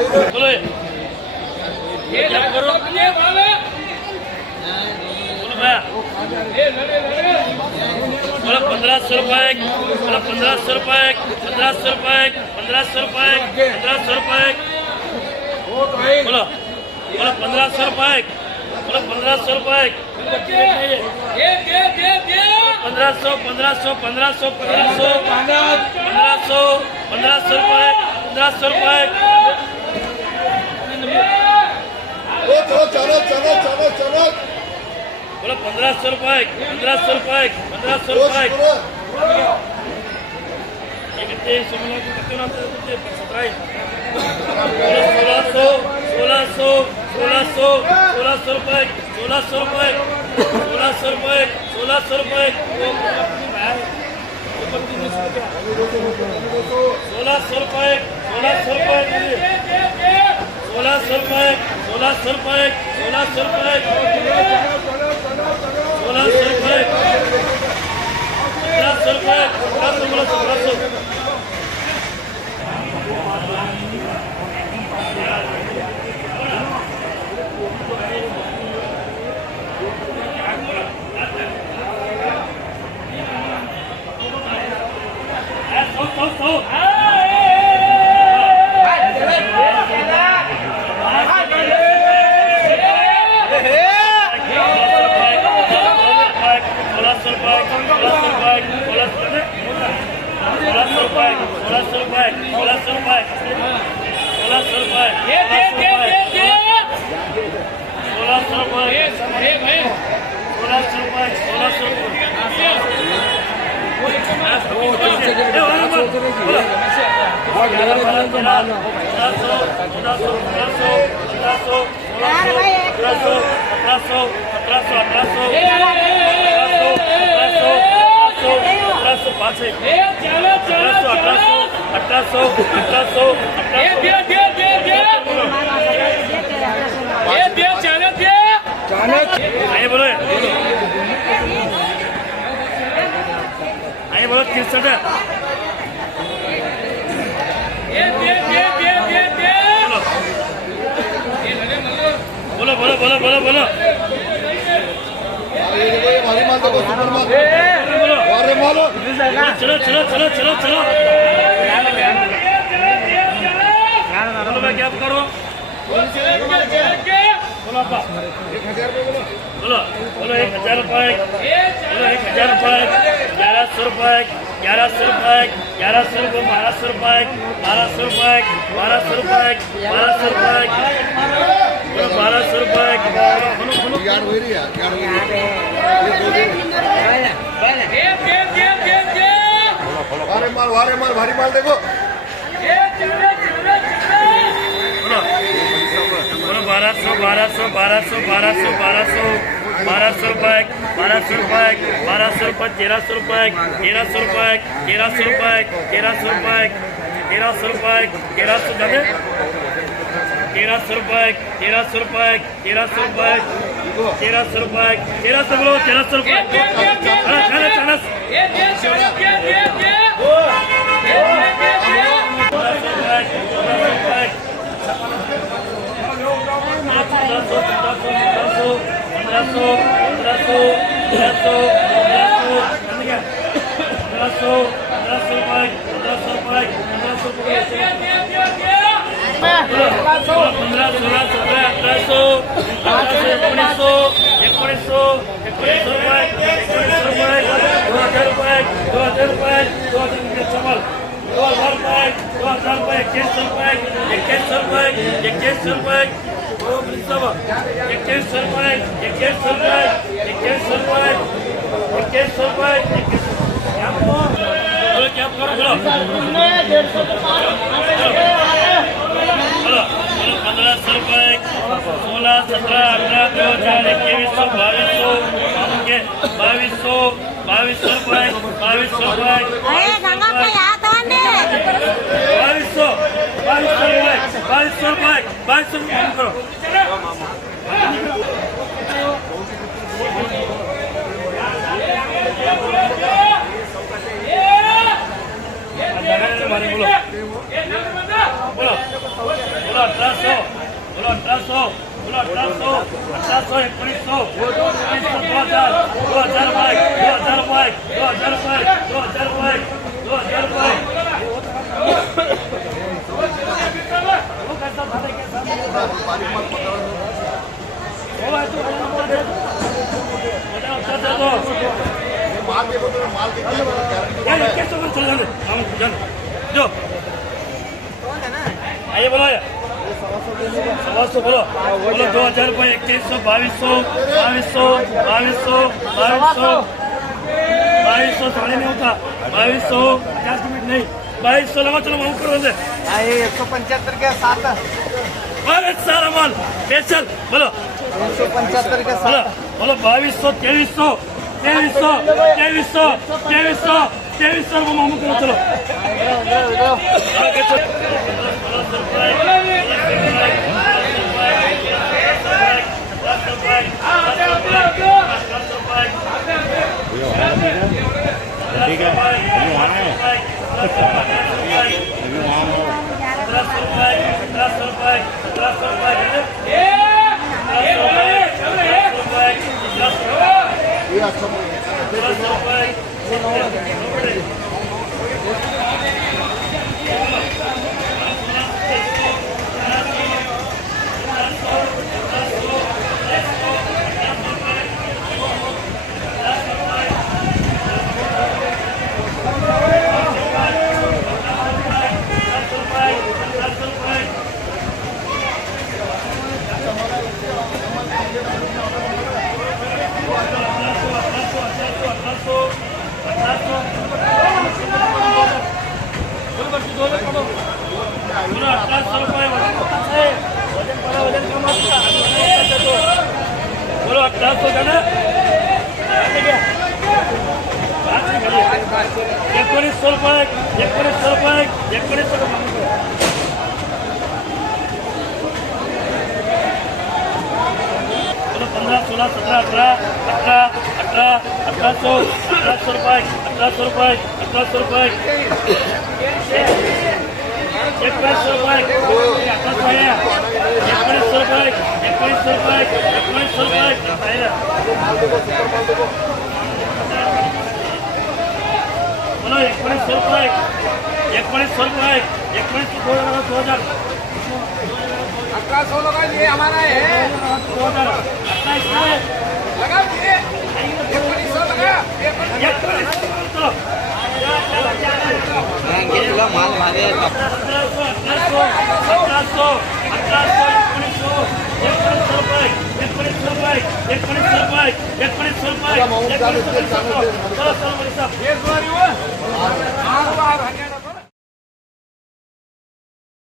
बोलो ये क्या करो बोलो 1500 रुपए, बोलो 1500 रुपए, 1500 रुपए, 1500 रुपए, 1500 रुपए, बोलो बोलो 1500 रुपए, बोलो 1500 रुपए, 1500 1500 1500 1500 1500 1500 रुपए, 1500 रुपए, चलो चलो चलो चलो चलो बोलो 1500 रुपए, 1500 रुपए, 1500 रुपए, ये कितने सोमना को कितने ना कितने 17 1600 1600 1600 1600 रुपए, 1600 रुपए, 1600 रुपए, 1600 रुपए, 1600 रुपए, 1600 रुपए, 1600 रुपए, 1600 रुपए, 1600 रुपए, 1600 रुपए, 1500 रुपए, 1500 बोलो 63 बोलो बोलो बोलो बोलो बोलो हमारी माल देखो सुपर माल अरे मालो चलो चलो चलो चलो चलो बोलो मैं क्या करो बोलो बोलो बोलो 1000 रुपए बोलो 1000 रुपए 1100 रुपए 1100 रुपए 1100 रुपए 1200 रुपए 1200 रुपए 1200 रुपए 1200 रुपए बोलो 1200 रुपए यार हो रही है यार वारे माल भारी माल देखो बोलो 1200 1200 1200 1200 1200 1200 रुपए 1200 रुपए 1200 रुपए 1300 रुपए 1300 रुपए 1300 रुपए 1300 रुपए 1300 रुपए 1300 जाने 1300 रुपए 1300 रुपए 1300 रुपए 1300 रुपए 1300 बोलो 1300 रुपए क्या करो 1500 रुपए 16 17 18 2021 2200 2200 रुपए 2200 रुपए 2200 रुपए करो बोलो बोलो बोलो 1800 बोलो 1800 बोलो 1800 1800 1900 2000 रुपये 2000 रुपये 2000 रुपये 2000 रुपये 2000 रुपये माल के बोतल माल के जो आइए बोलो 100 बोलो बोलो 2000 रुपये 2100 2200 साढ़े नहीं होता 2200 50 मिनट नहीं 2200 लगा चलो वहाँ करो 175 के 7 अरे सारा माल स्पेशल बोलो 175 के बोलो 7 बोलो 2200 2300 वो मामू करो चलो आगे चलो 1800 का ना 1900 रुपये 1900 रुपये 1900 का बोलो 15 16 17 18 1800 रुपये 1800 रुपये 1800 रुपये 2100 रुपये 1900 रुपये 1900 रुपये 1900 रुपये बोलो 1900 रुपये 1900 रुपये 2000 1800 लगा ये हमारा है 2000 लगा ये 1900 लगा माल मारे 1900 रुपये